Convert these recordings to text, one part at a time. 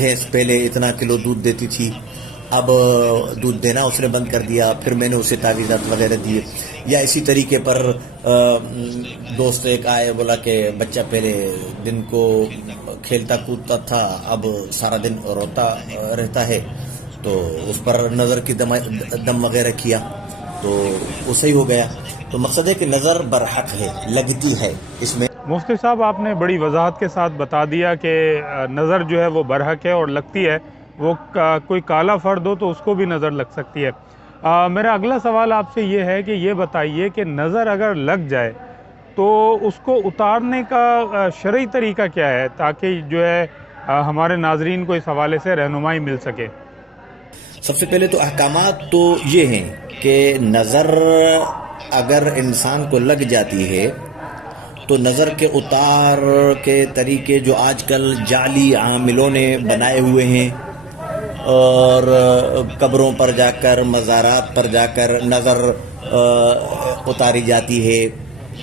بھینس پہلے اتنا کلو دودھ دیتی تھی، اب دودھ دینا اس نے بند کر دیا، پھر میں نے اسے تعویذات وغیرہ دیے. یا اسی طریقے پر دوست ایک آئے، بولا کہ بچہ پہلے دن کو کھیلتا کودتا تھا، اب سارا دن روتا رہتا ہے، تو اس پر نظر کی دم وغیرہ کیا تو وہ صحیح ہو گیا. تو مقصد ہے کہ نظر برحق ہے، لگتی ہے اس میں. مفتی صاحب آپ نے بڑی وضاحت کے ساتھ بتا دیا کہ نظر جو ہے وہ برحق ہے اور لگتی ہے. وہ کوئی کالا فرد ہو تو اس کو بھی نظر لگ سکتی ہے. میرا اگلا سوال آپ سے یہ ہے کہ یہ بتائیے کہ نظر اگر لگ جائے تو اس کو اتارنے کا شرعی طریقہ کیا ہے تاکہ جو ہے ہمارے ناظرین کو اس حوالے سے رہنمائی مل سکے؟ سب سے پہلے تو احکامات تو یہ ہیں کہ نظر اگر انسان کو لگ جاتی ہے تو نظر کے اتار کے طریقے جو آج کل جعلی عاملوں نے بنائے ہوئے ہیں، اور قبروں پر جا کر مزارات پر جا کر نظر اتاری جاتی ہے،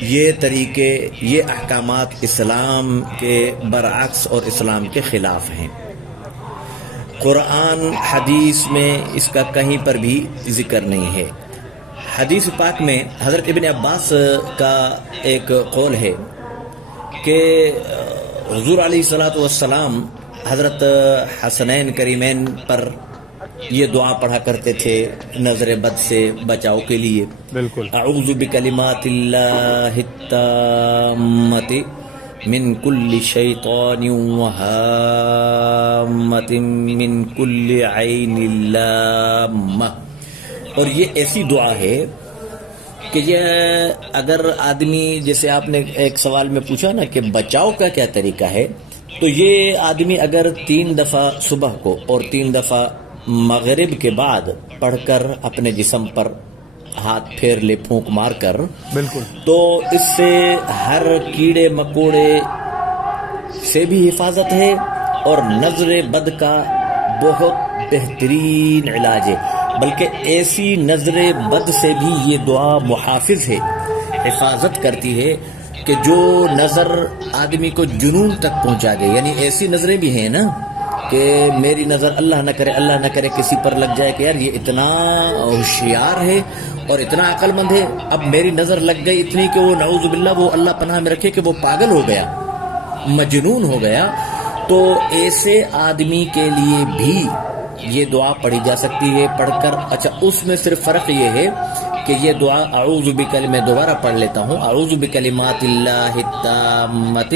یہ طریقے، یہ احکامات اسلام کے برعکس اور اسلام کے خلاف ہیں. قرآن حدیث میں اس کا کہیں پر بھی ذکر نہیں ہے. حدیث پاک میں حضرت ابن عباس کا ایک قول ہے کہ حضور علیہ الصلوۃ والسلام حضرت حسنین کریمین پر یہ دعا پڑھا کرتے تھے نظر بد سے بچاؤ کے لیے. بالکل. اعوذ بکلمات اللہ التامۃ من کل شیطان وہامۃ من کل عین لامہ. اور یہ ایسی دعا ہے کہ یہ اگر آدمی، جیسے آپ نے ایک سوال میں پوچھا نا کہ بچاؤ کا کیا طریقہ ہے، تو یہ آدمی اگر 3 دفعہ صبح کو اور 3 دفعہ مغرب کے بعد پڑھ کر اپنے جسم پر ہاتھ پھیر لے پھونک مار کر، بالکل، تو اس سے ہر کیڑے مکوڑے سے بھی حفاظت ہے اور نظر بد کا بہت بہترین علاج ہے. بلکہ ایسی نظر بد سے بھی یہ دعا محافظ ہے، حفاظت کرتی ہے کہ جو نظر آدمی کو جنون تک پہنچا دے. یعنی ایسی نظریں بھی ہیں نا کہ میری نظر اللہ نہ کرے کسی پر لگ جائے کہ یار یہ اتنا ہوشیار ہے اور اتنا عقل مند ہے، اب میری نظر لگ گئی اتنی کہ وہ نعوذ باللہ، وہ اللہ پناہ میں رکھے کہ وہ پاگل ہو گیا، مجنون ہو گیا. تو ایسے آدمی کے لیے بھی یہ دعا پڑھی جا سکتی ہے پڑھ کر. اچھا، اس میں صرف فرق یہ ہے کہ یہ دعا اعوذ میں دوبارہ پڑھ لیتا ہوں، اعوذ بکلمات اللہ التامۃ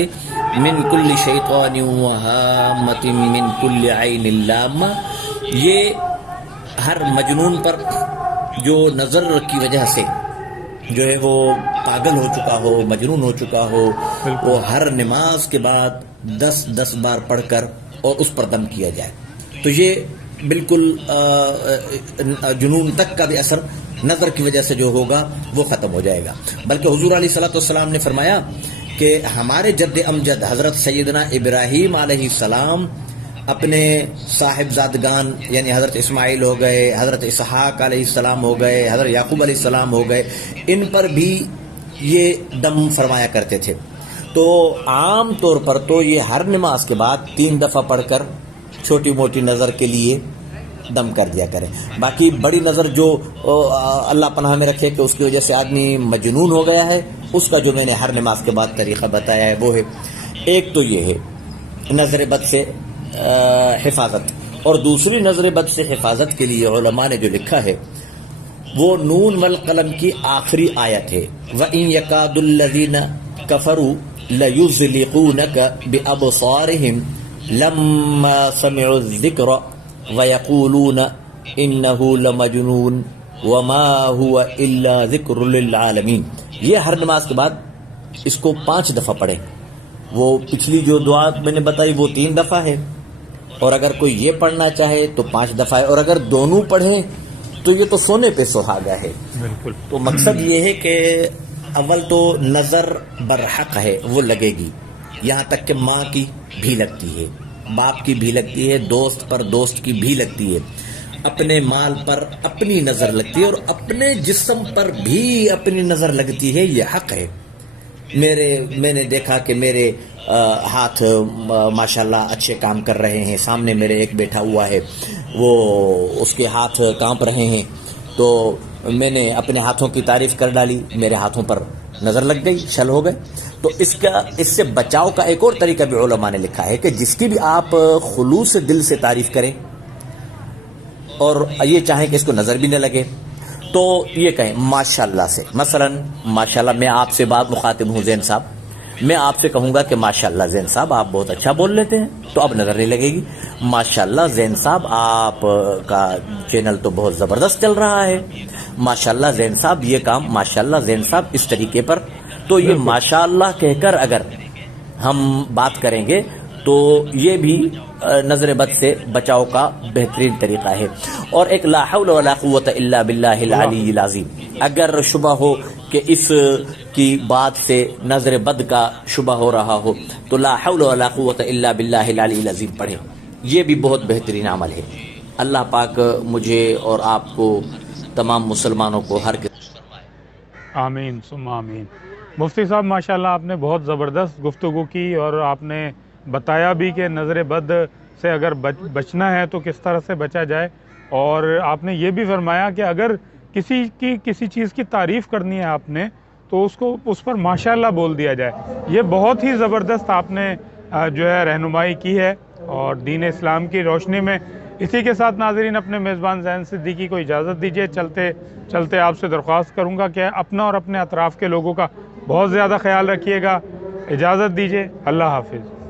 من کل شیطان وہامۃ من کل عین لامہ. یہ ہر مجنون پر جو نظر کی وجہ سے جو ہے وہ پاگل ہو چکا ہو، مجنون ہو چکا ہو، وہ ہر نماز کے بعد 10 بار پڑھ کر اور اس پر دم کیا جائے تو یہ بالکل جنون تک کا بھی اثر نظر کی وجہ سے جو ہوگا وہ ختم ہو جائے گا. بلکہ حضور علیہ الصلوۃ والسلام نے فرمایا کہ ہمارے جد امجد حضرت سیدنا ابراہیم علیہ السلام اپنے صاحبزادگان یعنی حضرت اسماعیل ہو گئے، حضرت اسحاق علیہ السلام ہو گئے، حضرت یعقوب علیہ السلام ہو گئے، ان پر بھی یہ دم فرمایا کرتے تھے. تو عام طور پر تو یہ ہر نماز کے بعد 3 دفعہ پڑھ کر چھوٹی موٹی نظر کے لیے دم کر دیا کرے. باقی بڑی نظر جو اللہ پناہ میں رکھے کہ اس کی وجہ سے آدمی مجنون ہو گیا ہے، اس کا جو میں نے ہر نماز کے بعد طریقہ بتایا ہے وہ ہے، ایک تو یہ ہے نظر بد سے حفاظت، اور دوسری نظر بد سے حفاظت کے لیے علماء نے جو لکھا ہے وہ نون والقلم کی آخری آیت ہے. وَإِن يَكَادُ الَّذِينَ كَفَرُوا لَيُزْلِقُونَكَ بِأَبْصَارِهِمْ لَمَّا سَمِعُوا الذِّكْرَ وَيَقُولُونَ إِنَّهُ لَمَجْنُونٌ وَمَا هُوَ إِلَّا ذِكْرٌ لِلْعَالَمِينَ. یہ ہر نماز کے بعد اس کو 5 دفعہ پڑھیں. وہ پچھلی جو دعا میں نے بتائی وہ 3 دفعہ ہے، اور اگر کوئی یہ پڑھنا چاہے تو 5 دفعہ ہے، اور اگر دونوں پڑھیں تو یہ تو سونے پہ سہاگا ہے. بالکل. تو مقصد یہ ہے کہ اول تو نظر برحق ہے، وہ لگے گی، یہاں تک کہ ماں کی بھی لگتی ہے، باپ کی بھی لگتی ہے، دوست پر دوست کی بھی لگتی ہے، اپنے مال پر اپنی نظر لگتی ہے، اور اپنے جسم پر بھی اپنی نظر لگتی ہے. یہ حق ہے. میں نے دیکھا کہ میرے ہاتھ ماشاءاللہ اچھے کام کر رہے ہیں. سامنے میرے ایک بیٹھا ہوا ہے، وہ اس کے ہاتھ کانپ رہے ہیں، تو میں نے اپنے ہاتھوں کی تعریف کر ڈالی، میرے ہاتھوں پر نظر لگ گئی، شل ہو گئے. تو اس سے بچاؤ کا ایک اور طریقہ بھی علماء نے لکھا ہے کہ جس کی بھی آپ خلوص دل سے تعریف کریں اور یہ چاہیں کہ اس کو نظر بھی نہ لگے، تو یہ کہیں ماشاءاللہ سے. مثلا ماشاءاللہ، میں آپ سے بات مخاطب ہوں زین صاحب، میں آپ سے کہوں گا کہ ماشاءاللہ زین صاحب آپ بہت اچھا بول لیتے ہیں، تو اب نظر نہیں لگے گی. ماشاءاللہ زین صاحب آپ کا چینل تو بہت زبردست چل رہا ہے، ماشاءاللہ زین صاحب یہ کام، ماشاءاللہ زین صاحب اس طریقے پر. تو یہ ماشاءاللہ کہہ کر اگر ہم بات کریں گے تو یہ بھی نظر بد سے بچاؤ کا بہترین طریقہ ہے. اور ایک لا حول ولا قوت الا باللہ العلی العظیم، اگر شبہ ہو کہ اس کی بات سے نظر بد کا شبہ ہو رہا ہو تو لا حول ولا قوت الا باللہ العلی العظیم پڑھیں، یہ بھی بہت بہترین عمل ہے. اللہ پاک مجھے اور آپ کو، تمام مسلمانوں کو ہر آمین ثم آمین. مفتی صاحب ماشاءاللہ آپ نے بہت زبردست گفتگو کی، اور آپ نے بتایا بھی کہ نظر بد سے اگر بچنا ہے تو کس طرح سے بچا جائے. اور آپ نے یہ بھی فرمایا کہ اگر کسی چیز کی تعریف کرنی ہے آپ نے تو اس پر ماشاءاللہ بول دیا جائے. یہ بہت ہی زبردست آپ نے جو ہے رہنمائی کی ہے اور دین اسلام کی روشنی میں. اسی کے ساتھ ناظرین اپنے میزبان زین صدیقی کو اجازت دیجیے. چلتے آپ سے درخواست کروں گا کہ اپنا اور اپنے اطراف کے لوگوں کا بہت زیادہ خیال رکھیے گا. اجازت دیجیے، اللہ حافظ.